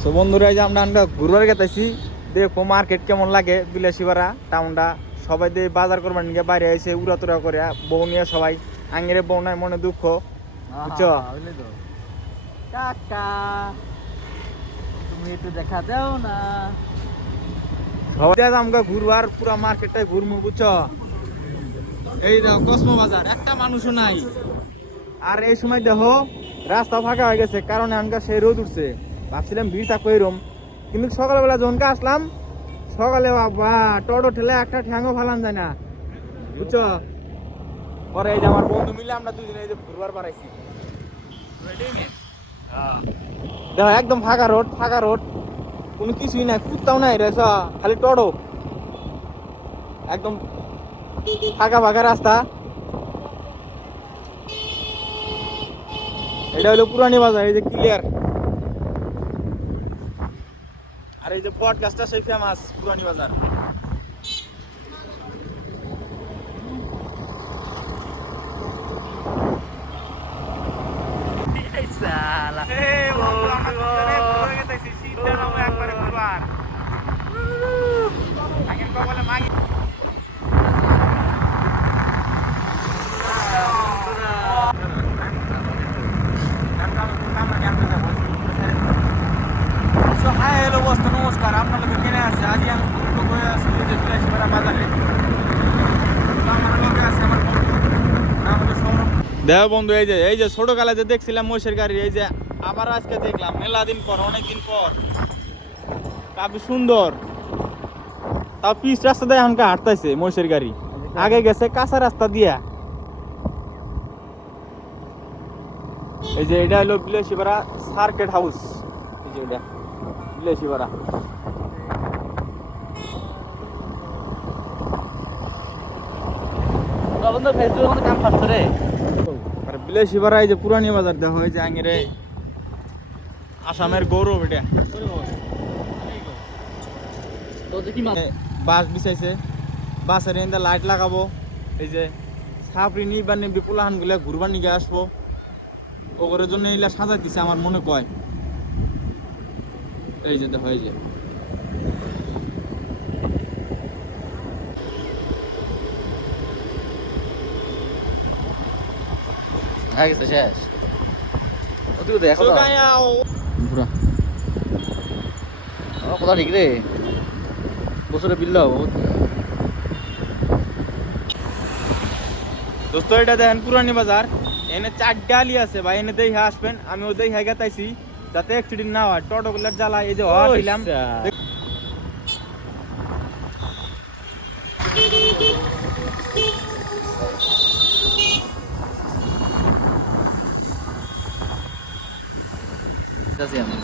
So বন্ধুরা, এই যে আমরা ঘুরবার গেতেছি, দেখো মার্কেট কেমন লাগে বিলাসীপাড়া টাউনটা। সবাই দিয়ে বাজার করবার নিয়ে বাইরে এসে উড়াতুরা করে বউ নিয়ে সবাই আঙ্গেরে বউ নাই মনে দুঃখ, বুঝছো? কাকা তুমি একটু দেখা দাও না। সবাই আমরা ঘুরবার পুরা মার্কেটটাই ঘুরবো, বুঝছো? এই দেখো কসমো বাজার, একটা মানুষও নাই। আর এই সময় দেখো রাস্তা ফাঁকা হয়ে গেছে, কারণ এখনকার সেই রোদ উঠছে। ভাবছিলাম ভিড় থাকবো এরম, কিন্তু সকালবেলা যখনকে আসলাম, সকালে বাবা টোটো ঠেলে একটা ঠ্যাঙ্গও ফালান যায় না, বুঝছো? পরে এই যে আমার বন্ধু মিলে আমরা দুজনে এই যে ঘুরবার বাড়াইছি। দেখো একদম ফাঁকা রোড, কোনো কিছুই নাই, কুত্তাও নাই রে, খালি টোটো, একদম ফাঁকা রাস্তা। এটা হলো পুরানি বাজার, এই যে ক্লিয়ার। আর এই যে পডকাস্টটা সেই ফেমাস পুরানি বাজার। নমস্কার, আপনাদের কেনে আছে আজ আমি বাজারে। দেখো বন্ধু, এই যে ছোট কালে যে দেখছিলাম মহিষের গাড়ি, এই যে আবার আজকে দেখলাম মেলা দিন পর, অনেকদিন পর। খুবই সুন্দর, তাও পিচ রাস্তা দিয়ে এখনকার হাঁটতেছে মহিষের গাড়ি, আগে গেছে কাঁচা রাস্তা দিয়া। এই যে এটা হলো বিলাসীপাড়া সার্কেট হাউস, এই যে এটা বিলাসীপাড়া। আর বিলাসীপাড়া এই যে পুরানি বাজার দেখো, এই যে আঙেরে আসামের গৌরব। এটা বাস বিছাইছে, বাসের এনে লাইট লাগাবো। এই যে সাপড়ি নিবার নিবি পোলাহান গুলা ঘুরবার নিয়ে আসবো, ওগরের জন্য এগুলা সাজাই দিছে আমার মনে কয়। এই যে দেখো, এই যে শেষ দেখো কথা ঠিক রে, বছরে বিল্লা দোস্ত। এটা দেখেন পুরানি বাজার, এনে 4টা আলি আছে ভাই, এনে দেখে আসবেন। আমিও দেখে গেতাইছি যাতে অ্যাক্সিডেন্ট না হয়, টোটো গুলার জ্বালা। এই যে হওয়াছিলাম আমি